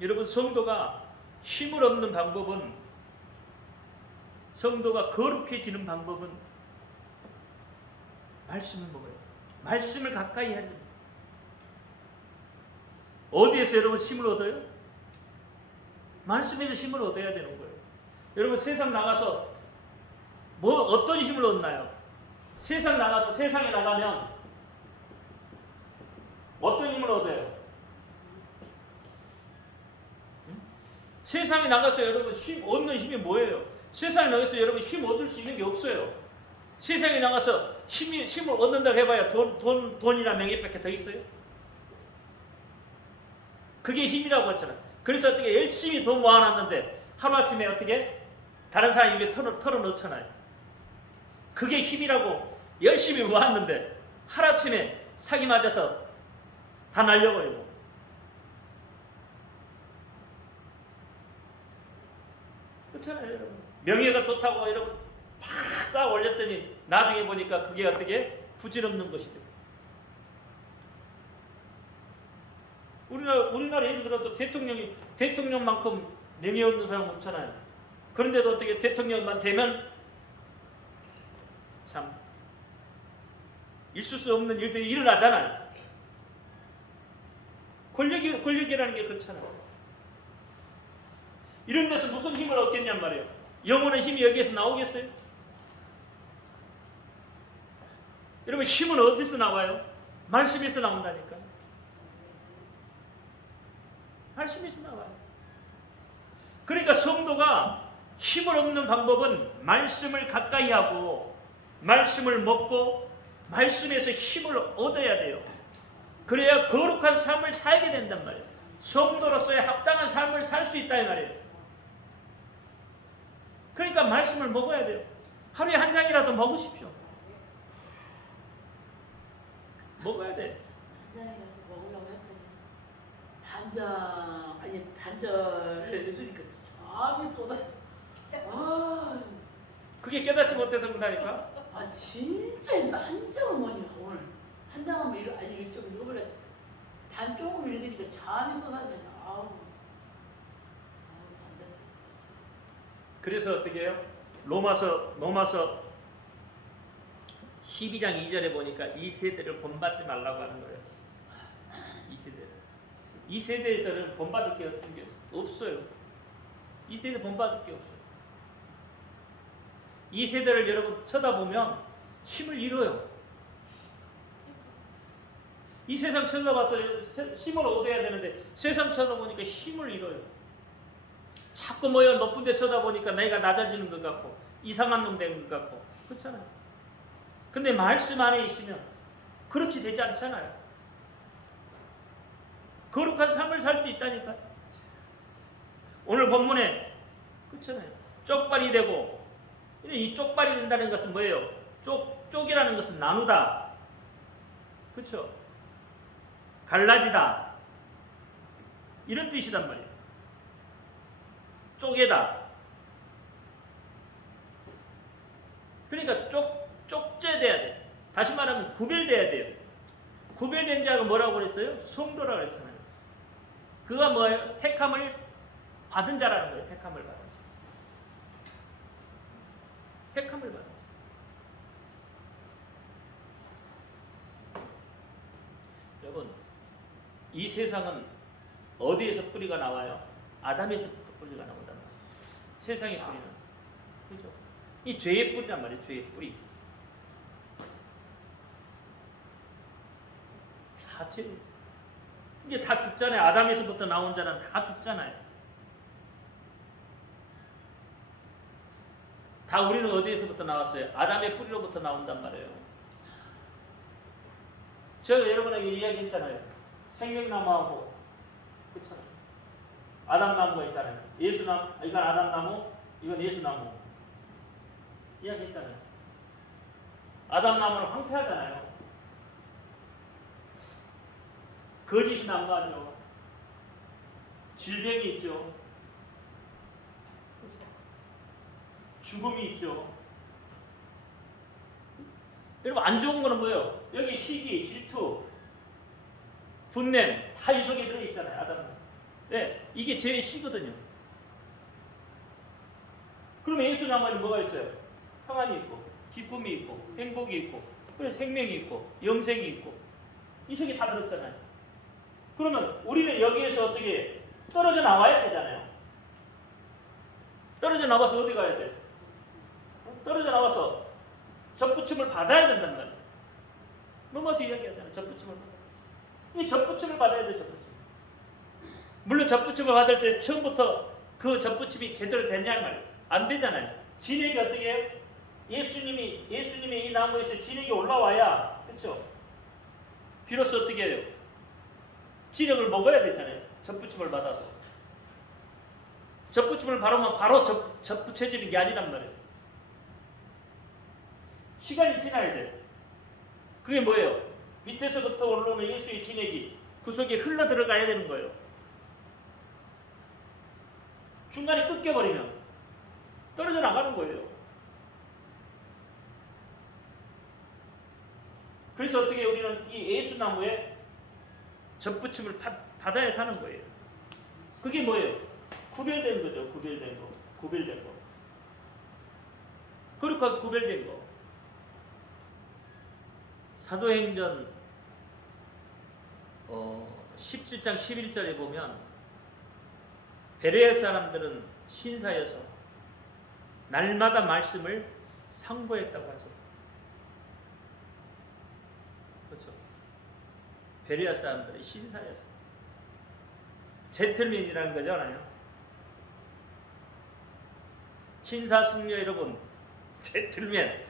여러분 성도가 힘을 얻는 방법은, 성도가 거룩해지는 방법은 말씀을 먹어요. 말씀을 가까이 해야 됩니다. 어디에서 여러분 힘을 얻어요? 말씀에서 힘을 얻어야 되는 거예요. 여러분 세상 나가서 어떤 힘을 얻나요? 세상에 나가면 어떤 힘을 얻어요? 세상에 나가서 여러분 얻는 힘이 뭐예요? 세상에 나가서 여러분 힘 얻을 수 있는 게 없어요. 세상에 나가서 힘을 얻는다고 해봐야 돈이나 명예밖에 더 있어요? 그게 힘이라고 했잖아요. 그래서 어떻게 열심히 돈 모아놨는데 하루아침에 어떻게 다른 사람 입에 털어넣잖아요. 그게 힘이라고. 열심히 모았는데 하루아침에 사기 맞아서 다 날려버리고. 그렇잖아요, 여러분. 명예가 좋다고 여러분 막 쌓아 올렸더니 나중에 보니까 그게 어떻게 부질없는 것이 돼요. 우리나라 예를 들어도 대통령만큼 명예 없는 사람 없잖아요. 그런데도 어떻게 대통령만 되면 참 있을 수 없는 일들이 일어나잖아요. 권력이라는 게 그렇잖아요. 이런 데서 무슨 힘을 얻겠냔 말이에요. 영혼의 힘이 여기에서 나오겠어요? 여러분 힘은 어디서 나와요? 말씀에서 나온다니까. 말씀에서 나와요. 그러니까 성도가 힘을 얻는 방법은 말씀을 가까이 하고 말씀을 먹고 말씀에서 힘을 얻어야 돼요. 그래야 거룩한 삶을 살게 된단 말이에요. 성도로서의 합당한 삶을 살 수 있다 이 말이에요. 그러니까 말씀을 먹어야 돼요. 하루에 한 장이라도 먹으십시오. 먹어야 돼. 한 장이라도 먹으려고 했더니 반절 그러니까 잠이 쏟아. 그게 깨닫지 못해서 그런다니까. 진짜 한 장은 뭐냐 오늘 한 장은 일찍 읽어버려. 반 조금 읽으니까 잠이 쏟아지네. 그래서 어떻게 해요? 로마서 12장 2절에 보니까 이 세대를 본받지 말라고 하는 거예요. 이 세대. 이 세대에서는 본받을 게 어떤 게 없어요. 이 세대 본받을 게 없어요. 이 세대를 여러분 쳐다보면 힘을 잃어요. 이 세상 쳐다봐서 힘을 얻어야 되는데 세상 쳐다보니까 힘을 잃어요. 자꾸 뭐야 높은 데 쳐다보니까 내가 낮아지는 것 같고 이상한 놈 되는 것 같고 그렇잖아요. 근데 말씀 안에 있으면 그렇지 되지 않잖아요. 거룩한 삶을 살 수 있다니까. 오늘 본문에 그렇잖아요. 쪽발이 되고 이 쪽발이 된다는 것은 뭐예요? 쪽이라는 것은 나누다. 그렇죠? 갈라지다. 이런 뜻이단 말이에요. 쪼개다. 그러니까 쪽제돼야 돼. 다시 말하면 구별돼야 돼요. 구별된 자가 뭐라고 그랬어요? 성도라고 그랬잖아요. 그가 뭐예요? 택함을 받은 자라는 거예요. 택함을 받은 자. 택함을 받은 자. 여러분, 이 세상은 어디에서 뿌리가 나와요? 아담에서부터 뿌리가 나온단 말이에요. 세상의 뿌리는. 그죠? 이 죄의 뿌리란 말이에요. 죄의 뿌리. 다 죄. 이게 다 죽잖아요. 아담에서부터 나온 자는 다 죽잖아요. 다 우리는 어디에서부터 나왔어요? 아담의 뿌리로부터 나온단 말이에요. 제가 여러분에게 이야기했잖아요. 생명나무하고 그렇잖아요. 아담나무가 있잖아요. 예수나무, 이건 아담나무, 이건 예수나무. 이야기했잖아요. 아담나무는 황폐하잖아요. 거짓이 난무하죠. 질병이 있죠. 죽음이 있죠. 여러분 안 좋은 거는 뭐예요? 여기 시기, 질투, 분냄 다 이 속에 들어있잖아요. 아담은. 네, 이게 죄의 시거든요. 그러면 예수나무에는 뭐가 있어요? 평안이 있고 기쁨이 있고 행복이 있고 생명이 있고 영생이 있고 이 속에 다 들었잖아요. 그러면 우리는 여기에서 어떻게 떨어져 나와야 되잖아요. 떨어져 나와서 어디 가야 돼? 떨어져 나와서 접붙임을 받아야 된단 말이에요. 넘어서 이야기하잖아요. 접붙임을 받아야 돼. 이 접붙임을 받아야 돼. 접붙임. 물론 접붙임을 받을 때 처음부터 그 접붙임이 제대로 되냐 말이에요. 안 되잖아요. 진액이 어떻게 해요? 예수님이 이 나무에서 진액이 올라와야 그렇죠? 비로소 어떻게 해요? 진액을 먹어야 되잖아요. 접붙임을 받아도. 접붙임을 바르면 바로 접붙여지는 게 아니란 말이에요. 시간이 지나야 돼. 그게 뭐예요? 밑에서부터 올라오는 예수의 진액이 그 속에 흘러 들어가야 되는 거예요. 중간에 끊겨버리면 떨어져 나가는 거예요. 그래서 어떻게 우리는 이 예수나무에 접붙임을 받아야 사는 거예요. 그게 뭐예요? 구별된 거죠. 구별된 거. 구별된 거. 그러니까 구별된 거. 사도행전 17장 11절에 보면 베레아 사람들은 신사여서 날마다 말씀을 상고했다고 하죠. 그렇죠. 베레아 사람들은 신사여서 젠틀맨이라는 거잖아요. 신사숙녀 여러분, 젠틀맨.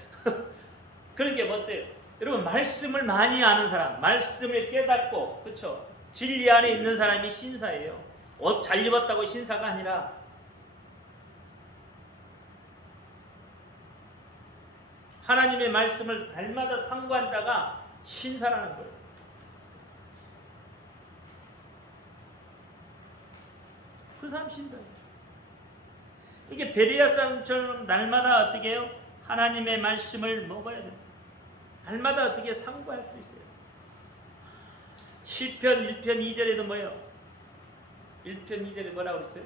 그런 게 어때요? 여러분 말씀을 많이 아는 사람, 말씀을 깨닫고, 그렇죠? 진리 안에 있는 사람이 신사예요. 옷 잘 입었다고 신사가 아니라 하나님의 말씀을 날마다 상고한 자가 신사라는 거예요. 그 사람 신사예요. 이게 베레아 사람처럼 날마다 어떻게 해요? 하나님의 말씀을 먹어야 돼요. 날마다 어떻게 상고할 수 있어요. 시편 1편 2절에도 뭐예요? 1편 2절에 뭐라고 그랬어요?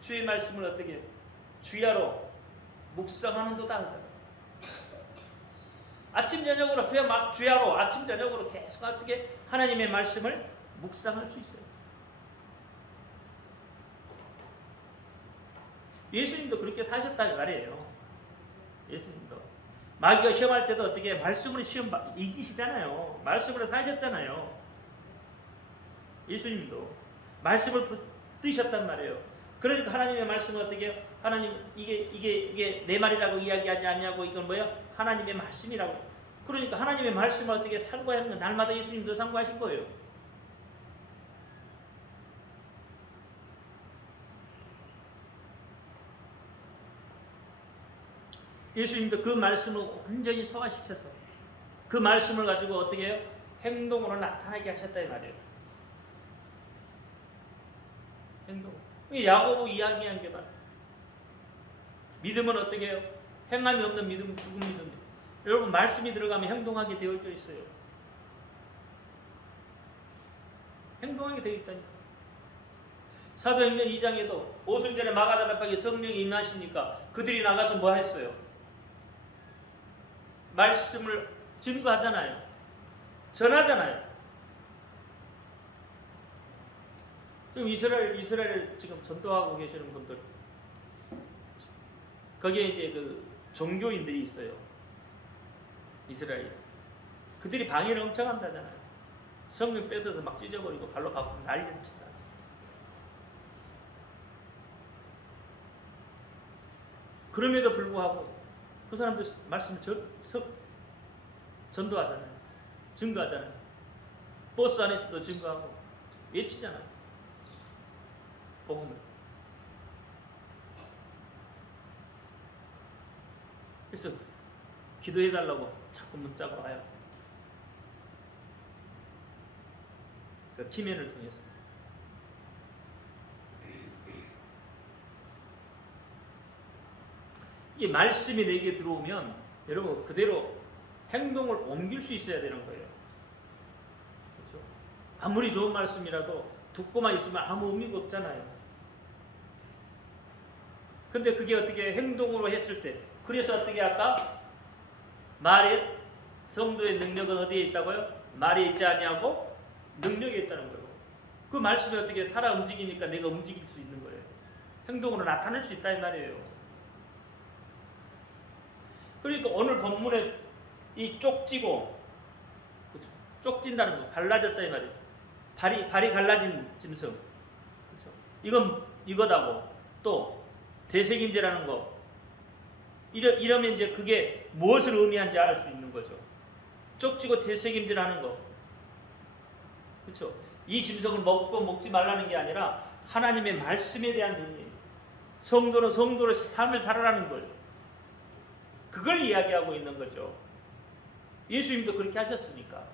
주의 말씀을 어떻게 해요? 주야로 묵상하는 도 다르잖아요. 아침 저녁으로 주야로 아침 저녁으로 계속 어떻게 하나님의 말씀을 묵상할 수 있어요. 예수님도 그렇게 사셨다는 말이에요. 예수님도 마귀가 시험할 때도 어떻게 말씀으로 시험 이기시잖아요. 말씀으로 사셨잖아요. 예수님도 말씀을 붙드셨단 말이에요. 그러니까 하나님의 말씀은 어떻게 하나님 이게 내 말이라고 이야기하지 않냐고 이건 뭐야? 하나님의 말씀이라고. 그러니까 하나님의 말씀을 어떻게 상고하는 건 날마다 예수님도 상고하신 거예요. 예수님도 그 말씀을 완전히 소화시켜서 그 말씀을 가지고 어떻게 해요? 행동으로 나타나게 하셨다 이 말이에요. 행동. 야고보 이야기한 게 바로 믿음은 어떻게 해요? 행함이 없는 믿음은 죽은 믿음이에요. 여러분 말씀이 들어가면 행동하게 되어져 있어요. 행동하게 되어 있다니까. 사도행전 2장에도 오순절에 마가다락방에 성령이 임하시니까 그들이 나가서 뭐 했어요? 말씀을 증거하잖아요. 전하잖아요. 지금 이스라엘 지금 전도하고 계시는 분들 거기에 이제 그 종교인들이 있어요. 이스라엘. 그들이 방해를 엄청 한다잖아요. 성령 뺏어서 막 찢어버리고 발로 밟고 난리를 친다. 그럼에도 불구하고 그 사람들 말씀을 전도하잖아요. 증거하잖아요. 버스 안에서도 증거하고 외치잖아요. 복음을. 그래서 기도해달라고 자꾸 문자가 와요. 그 키맨을 통해서. 이 말씀이 내게 들어오면 여러분 그대로 행동을 옮길 수 있어야 되는 거예요. 그렇죠? 아무리 좋은 말씀이라도 듣고만 있으면 아무 의미가 없잖아요. 근데 그게 어떻게 행동으로 했을 때 그래서 어떻게 할까? 말에 성도의 능력은 어디에 있다고요? 말에 있지 아니하고 능력에 있다는 거예요. 그 말씀이 어떻게 살아 움직이니까 내가 움직일 수 있는 거예요. 행동으로 나타낼 수 있다 이 말이에요. 그러니까 오늘 본문에 이 쪽지고 그렇죠? 쪽진다는 거 갈라졌다 이 말이에요. 발이 갈라진 짐승. 그렇죠? 이건 이거다고 또 되새김질하는 거. 이러면 이제 그게 무엇을 의미하는지 알 수 있는 거죠. 쪽지고 되새김질하는 거. 그렇죠? 이 짐승을 먹지 말라는 게 아니라 하나님의 말씀에 대한 의미. 성도는 성도로서 삶을 살아라는 거예요. 그걸 이야기하고 있는 거죠. 예수님도 그렇게 하셨으니까.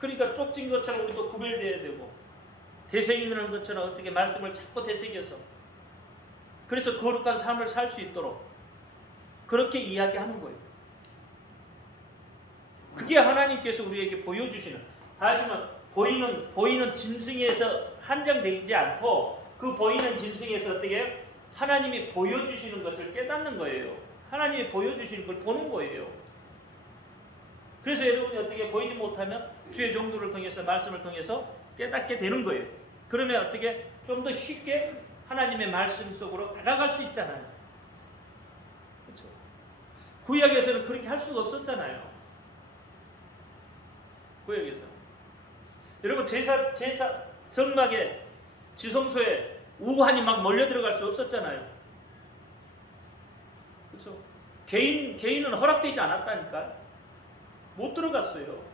그러니까 쪽진 것처럼 우리도 구별되어야 되고 되새기는 것처럼 어떻게 말씀을 자꾸 되새겨서 그래서 거룩한 삶을 살 수 있도록 그렇게 이야기하는 거예요. 그게 하나님께서 우리에게 보여주시는 하지만 보이는 짐승에서 한정되지 않고 그 보이는 짐승에서 어떻게 해요? 하나님이 보여주시는 것을 깨닫는 거예요. 하나님이 보여주시는 걸 보는 거예요. 그래서 여러분이 어떻게 보이지 못하면 주의 종도를 통해서 말씀을 통해서 깨닫게 되는 거예요. 그러면 어떻게 좀 더 쉽게 하나님의 말씀 속으로 다가갈 수 있잖아요. 그렇죠? 구약에서는 그렇게 할 수가 없었잖아요. 구약에서 여러분 제사 성막에 지성소에 우환이 막 몰려 들어갈 수 없었잖아요. 그렇죠? 개인은 허락되지 않았다니까. 못 들어갔어요.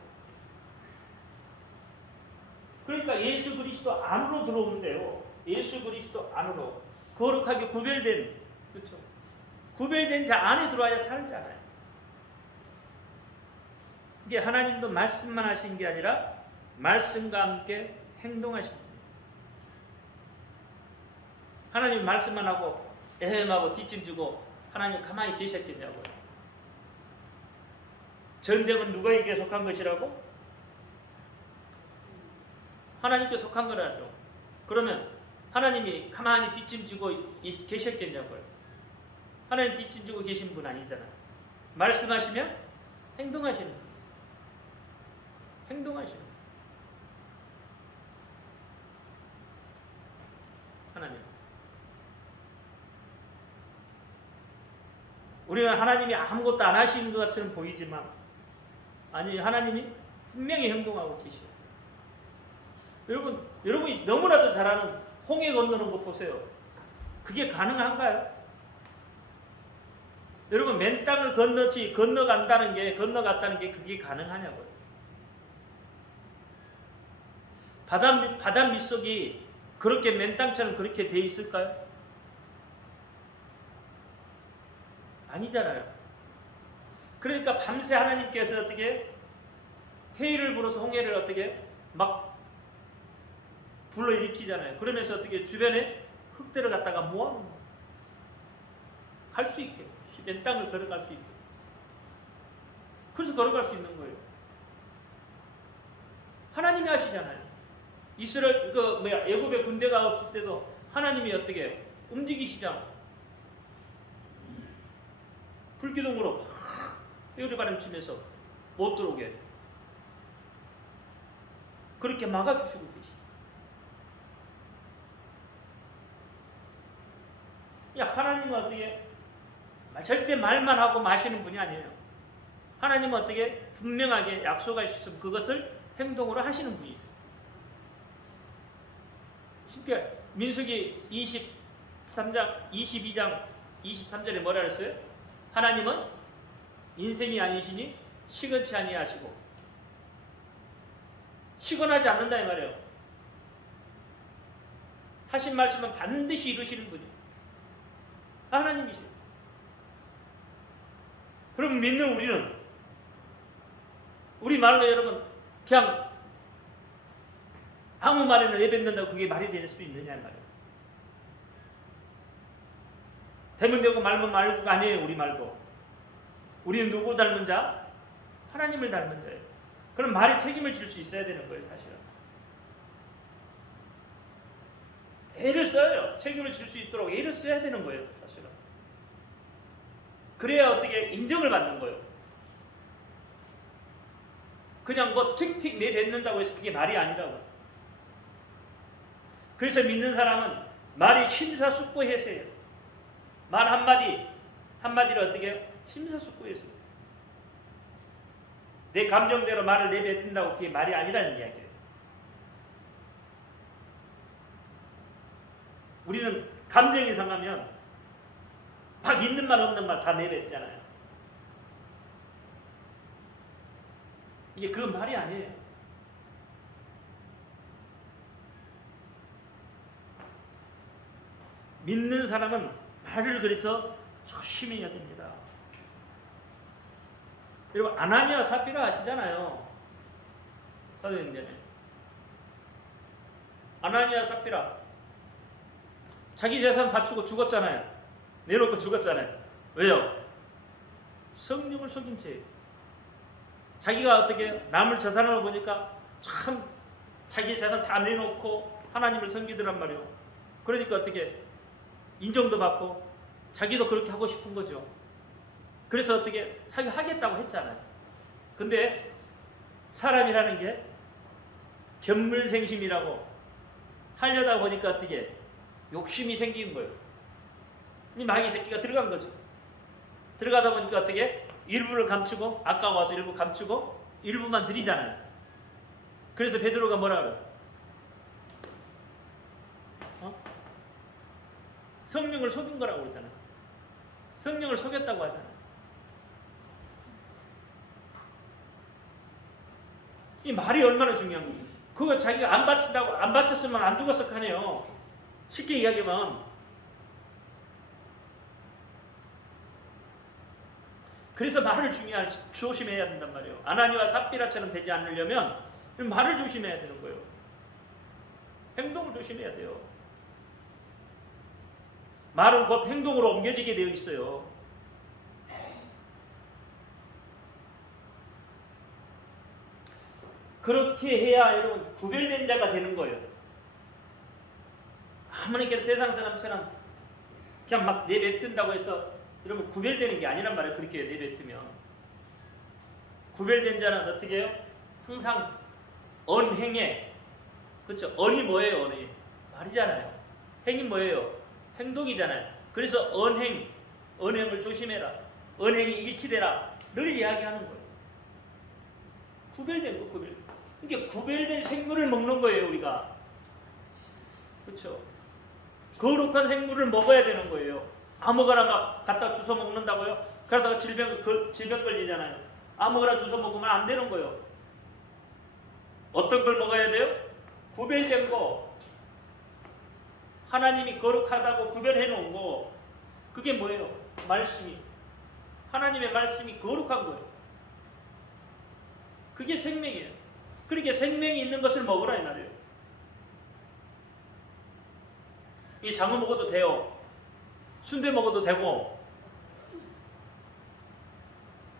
그러니까 예수 그리스도 안으로 들어오는데요. 예수 그리스도 안으로 거룩하게 구별된, 그렇죠? 구별된 자 안에 들어와야 살잖아요. 이게 하나님도 말씀만 하신 게 아니라 말씀과 함께 행동하신 거예요. 하나님 말씀만 하고 에헴하고 뒷짐지고 하나님 가만히 계셨겠냐고요. 전쟁은 누구에게 속한 것이라고? 하나님께 속한 거라죠. 그러면 하나님이 가만히 뒷짐지고 계셨겠냐고요. 하나님 뒷짐지고 계신 분 아니잖아요. 말씀하시면 행동하시는 분이세요. 행동하시는 분. 하나님. 우리는 하나님이 아무것도 안 하시는 것처럼 보이지만 아니 하나님이 분명히 행동하고 계시고 여러분이 너무나도 잘 아는 홍해 건너는 거 보세요. 그게 가능한가요? 여러분 맨 땅을 건너갔다는 게 그게 가능하냐고요? 바다 밑속이 그렇게 맨 땅처럼 그렇게 돼 있을까요? 아니잖아요. 그러니까 밤새 하나님께서 어떻게 회의를 불어서 홍해를 어떻게 막 불러일으키잖아요. 그러면서 어떻게 주변에 흙들을 갖다가 모아놓는 거예요. 갈 수 있게 맨 땅을 걸어갈 수 있게. 그래서 걸어갈 수 있는 거예요. 하나님이 하시잖아요. 이스라엘 애굽에 군대가 없을 때도 하나님이 어떻게 움직이시잖아요. 불기둥으로 회오리 바람 치면서 못 들어오게 그렇게 막아주시고 계시죠. 하나님은 어떻게 절대 말만 하고 마시는 분이 아니에요. 하나님은 어떻게 분명하게 약속하셨으면 그것을 행동으로 하시는 분이세요. 그러니까 민수기 23장 22장 23절에 뭐라 그랬어요? 하나님은 인생이 아니시니 시건치 아니하시고 시건하지 않는다 이 말이에요. 하신 말씀은 반드시 이루시는 분이에요. 하나님이세요. 그럼 믿는 우리는 우리 말로 여러분 그냥 아무 말이나 내뱉는다고 그게 말이 될 수 있느냐 말이에요. 되면 되고 말면 말고가 아니에요. 우리 말고. 우리는 누구 닮은 자? 하나님을 닮은 자예요. 그럼 말에 책임을 질 수 있어야 되는 거예요. 사실은. 애를 써요. 책임을 질 수 있도록 애를 써야 되는 거예요. 사실은. 그래야 어떻게 인정을 받는 거예요. 그냥 뭐 틱틱 내뱉는다고 해서 그게 말이 아니라고. 그래서 믿는 사람은 말이 심사숙고해서 해요. 말 한마디를 어떻게 심사숙고해서 해요. 내 감정대로 말을 내뱉는다고 그게 말이 아니라는 이야기예요. 우리는 감정이 상하면 막 있는 말 없는 말 다 내뱉잖아요. 이게 그 말이 아니에요. 믿는 사람은 말을 그래서 조심히 해야 됩니다. 여러분 아나니아 삽비라 아시잖아요. 사도행전에 아나니아 삽비라 자기 재산 바치고 죽었잖아요. 내놓고 죽었잖아요. 왜요? 성령을 속인 채 자기가 어떻게 남을 재산을 보니까 참 자기 재산 다 내놓고 하나님을 섬기더란 말이에요. 그러니까 어떻게 인정도 받고 자기도 그렇게 하고 싶은 거죠. 그래서 어떻게 자기 하겠다고 했잖아요. 근데 사람이라는 게 견물생심이라고 하려다 보니까 어떻게 욕심이 생긴 거예요. 이 마귀 새끼가 들어간 거죠. 들어가다 보니까 어떻게 일부를 감추고 아까워서 일부 감추고 일부만 드리잖아요. 그래서 베드로가 뭐라 그래요? 성령을 속인 거라고 그러잖아요. 성령을 속였다고 하잖아요. 이 말이 얼마나 중요한 거예요. 그거 자기가 안 바친다고 안 바쳤으면 안 죽었을 거 아니에요. 쉽게 이야기하면. 그래서 말을 조심해야 된단 말이에요. 아나니와 삽비라처럼 되지 않으려면 말을 조심해야 되는 거예요. 행동을 조심해야 돼요. 말은 곧 행동으로 옮겨지게 되어 있어요. 그렇게 해야 여러분 구별된 자가 되는 거예요. 아무리께서 세상 사람처럼 그냥 막 내뱉은다고 해서 여러분 구별되는 게 아니란 말이에요. 그렇게 내뱉으면 구별된 자는 어떻게 해요? 항상 언행에 그렇죠? 언이 뭐예요? 언이 말이잖아요. 행이 뭐예요? 행동이잖아요. 그래서 언행을 조심해라. 언행이 일치되라. 를 이야기하는 거예요. 구별된 거 구별. 그러니까 구별된 생물을 먹는 거예요 우리가. 그렇죠? 거룩한 생물을 먹어야 되는 거예요. 아무거나 막 갖다 주워 먹는다고요? 그러다가 질병 걸리잖아요. 아무거나 주워 먹으면 안 되는 거예요. 어떤 걸 먹어야 돼요? 구별된 거. 하나님이 거룩하다고 구별해 놓은 거. 그게 뭐예요? 말씀이. 하나님의 말씀이 거룩한 거예요. 그게 생명이에요. 그러니까 생명이 있는 것을 먹으라 이 말이에요. 이 장어 먹어도 돼요. 순대 먹어도 되고.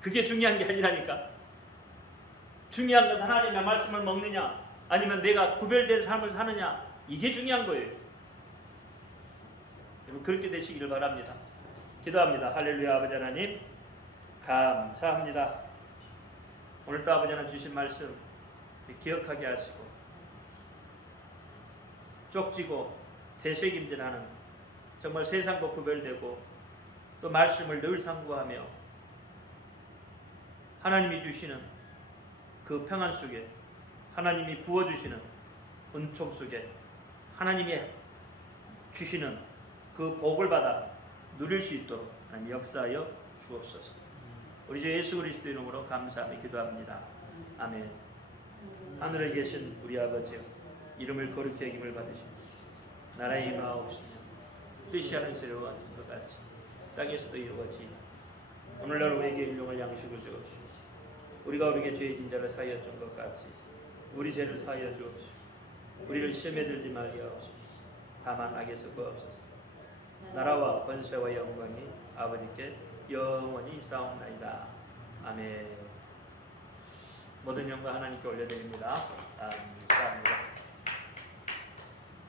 그게 중요한 게 아니라니까. 중요한 것은 하나님의 말씀을 먹느냐 아니면 내가 구별된 삶을 사느냐 이게 중요한 거예요. 여러분 그렇게 되시기를 바랍니다. 기도합니다. 할렐루야. 아버지 하나님 감사합니다. 오늘도 아버지 하나님 주신 말씀 기억하게 하시고 쪽지고 되새김질하는 정말 세상과 구별되고 또 말씀을 늘 상고하며 하나님이 주시는 그 평안 속에 하나님이 부어주시는 은총 속에 하나님이 주시는 그 복을 받아 누릴 수 있도록 하나님 역사하여 주옵소서. 우리 주 예수 그리스도 이름으로 감사하며 기도합니다. 아멘. 하늘에 계신 우리 아버지여 이름을 거룩히 여김을 받으시고 나라의 임하옵시며 뜻이 하늘에서 이루어진 것 같이 땅에서도 이루어지니 오늘날 우리에게 일용할 양식을 주옵시고 우리가 우리에게 죄의 진자를 사하여 준 것 같이 우리 죄를 사하여 주옵시고 우리를 시험에 들지 말게 하옵시고 다만 악에서 구하옵소서. 나라와 권세와 영광이 아버지께 영원히 있사옵나이다. 아멘. 모든 영광 하나님께 올려드립니다. 감사합니다.